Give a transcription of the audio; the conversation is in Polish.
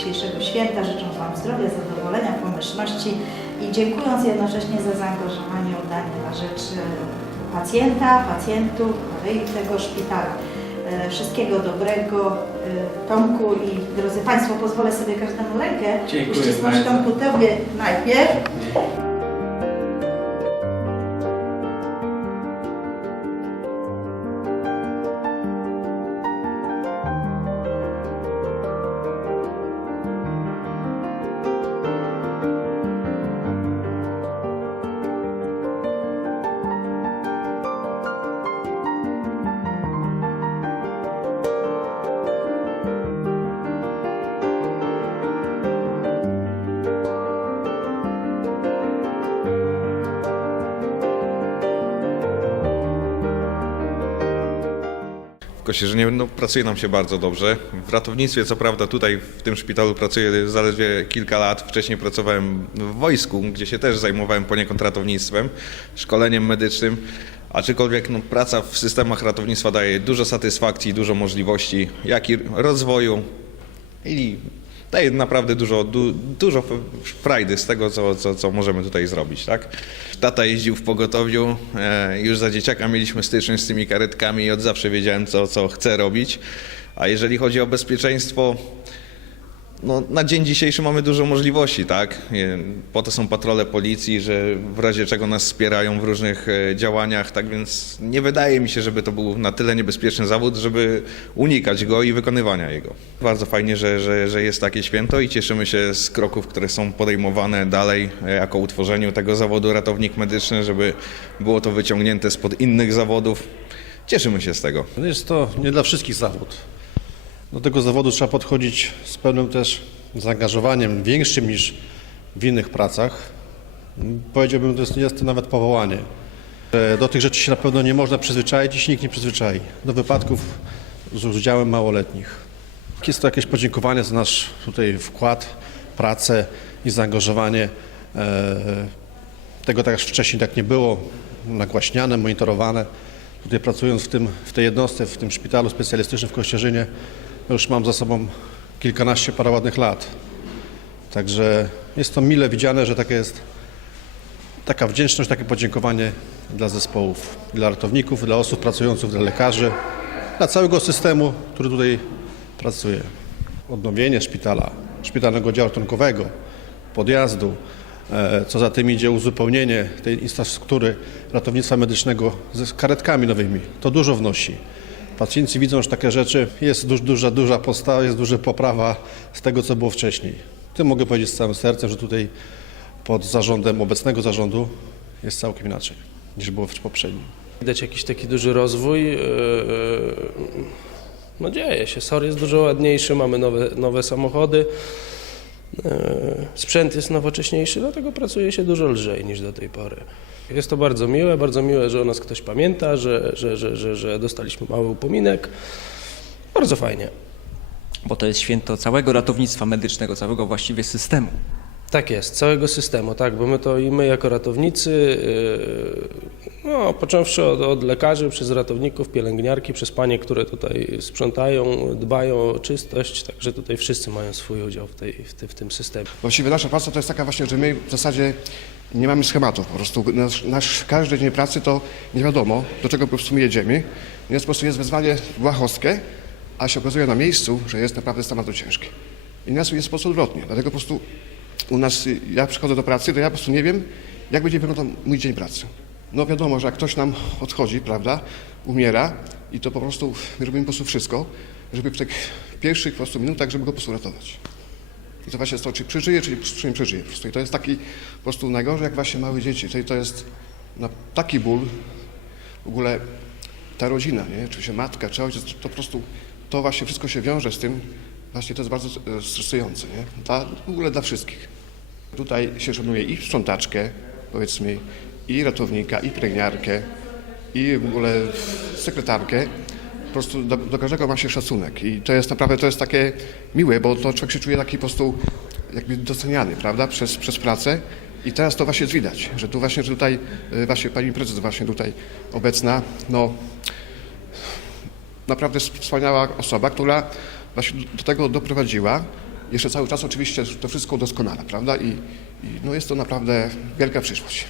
dzisiejszego święta, życząc Wam zdrowia, zadowolenia, pomyślności i dziękując jednocześnie za zaangażowanie oddanie na rzecz e, pacjenta, pacjentów, i tego szpitala. E, Wszystkiego dobrego e, Tomku i drodzy Państwo, pozwolę sobie każdemu rękę Dziękuję uścisnąć. Tomku Tobie najpierw. W Kościerzynie no, pracuje nam się bardzo dobrze. W ratownictwie, co prawda, tutaj w tym szpitalu pracuję zaledwie kilka lat. Wcześniej pracowałem w wojsku, gdzie się też zajmowałem poniekąd ratownictwem, szkoleniem medycznym. Aczkolwiek no, praca w systemach ratownictwa daje dużo satysfakcji, dużo możliwości, jak i rozwoju i daje naprawdę dużo, du, dużo frajdy z tego, co, co, co możemy tutaj zrobić. Tak? Tata jeździł w pogotowiu, e, już za dzieciaka mieliśmy styczność z tymi karetkami i od zawsze wiedziałem, co, co chcę robić. A jeżeli chodzi o bezpieczeństwo, no, na dzień dzisiejszy mamy dużo możliwości, tak? Po to są patrole policji, że w razie czego nas wspierają w różnych e, działaniach, tak więc nie wydaje mi się, żeby to był na tyle niebezpieczny zawód, żeby unikać go i wykonywania jego. Bardzo fajnie, że, że, że jest takie święto i cieszymy się z kroków, które są podejmowane dalej e, jako utworzeniu tego zawodu ratownik medyczny, żeby było to wyciągnięte spod innych zawodów. Cieszymy się z tego. Jest to nie dla wszystkich zawód. Do tego zawodu trzeba podchodzić z pewnym też zaangażowaniem, większym niż w innych pracach. Powiedziałbym, to jest, jest to nawet powołanie. Do tych rzeczy się na pewno nie można przyzwyczaić i się nikt nie przyzwyczai. Do wypadków z udziałem małoletnich. Jest to jakieś podziękowanie za nasz tutaj wkład, pracę i zaangażowanie. E, Tego tak wcześniej tak nie było, nagłaśniane, monitorowane. Tutaj pracując w, tym, w tej jednostce, w tym szpitalu specjalistycznym w Kościerzynie, już mam za sobą kilkanaście parę ładnych lat. Także jest to mile widziane, że takie jest taka wdzięczność, takie podziękowanie dla zespołów, dla ratowników, dla osób pracujących, dla lekarzy, dla całego systemu, który tutaj pracuje. Odnowienie szpitala, szpitalnego działu ratunkowego, podjazdu, e, co za tym idzie uzupełnienie tej infrastruktury ratownictwa medycznego z karetkami nowymi. To dużo wnosi. Pacjenci widzą, że takie rzeczy jest duż, duża, duża postawa, jest duża poprawa z tego, co było wcześniej. Tym mogę powiedzieć z całym sercem, że tutaj pod zarządem obecnego zarządu jest całkiem inaczej niż było w poprzednim. Widać jakiś taki duży rozwój. yy, No dzieje się. SOR jest dużo ładniejszy, mamy nowe, nowe samochody. Yy, Sprzęt jest nowocześniejszy, dlatego pracuje się dużo lżej niż do tej pory. Jest to bardzo miłe, bardzo miłe, że o nas ktoś pamięta, że, że, że, że, że dostaliśmy mały upominek. Bardzo fajnie. bo to jest święto całego ratownictwa medycznego, całego właściwie systemu. Tak jest, całego systemu, tak, bo my to i my jako ratownicy, yy, no, począwszy od, od lekarzy, przez ratowników, pielęgniarki, przez panie, które tutaj sprzątają, dbają o czystość, także tutaj wszyscy mają swój udział w, tej, w, w tym systemie. Właściwie nasza praca to jest taka właśnie, że my w zasadzie nie mamy schematów. Po prostu nasz, nasz każdy dzień pracy to nie wiadomo, do czego po prostu my jedziemy. Więc po prostu jest wezwanie błahostkie, a się okazuje na miejscu, że jest naprawdę stan bardzo ciężki. I nas jest po prostu odwrotnie. Dlatego po prostu u nas, y, ja przychodzę do pracy, to ja po prostu nie wiem, jak będzie wyglądał mój dzień pracy. No wiadomo, że jak ktoś nam odchodzi, prawda, umiera i to po prostu my robimy po prostu wszystko, żeby w tych pierwszych po prostu minutach, żeby go po prostu ratować. I to właśnie jest to, czy przeżyje, czy, nie przeżyje. Po prostu. I to jest taki po prostu najgorzej, jak właśnie małe dzieci. To, to jest taki ból, w ogóle ta rodzina, nie? czy się matka, czy ojciec, to, to po prostu to właśnie wszystko się wiąże z tym, właśnie to jest bardzo e, stresujące, nie? Dla, w ogóle dla wszystkich. Tutaj się szanuje i sprzątaczkę, powiedzmy, i ratownika, i pielęgniarkę, i w ogóle sekretarkę. Po prostu do, do każdego ma się szacunek i to jest naprawdę, to jest takie miłe, bo to człowiek się czuje taki po prostu jakby doceniany, prawda, przez, przez pracę. I teraz to właśnie jest widać, że tu właśnie że tutaj, e, właśnie pani prezes właśnie tutaj obecna, no naprawdę wspaniała osoba, która właśnie do tego doprowadziła, jeszcze cały czas oczywiście to wszystko doskonale, prawda? I, i no jest to naprawdę wielka przyszłość.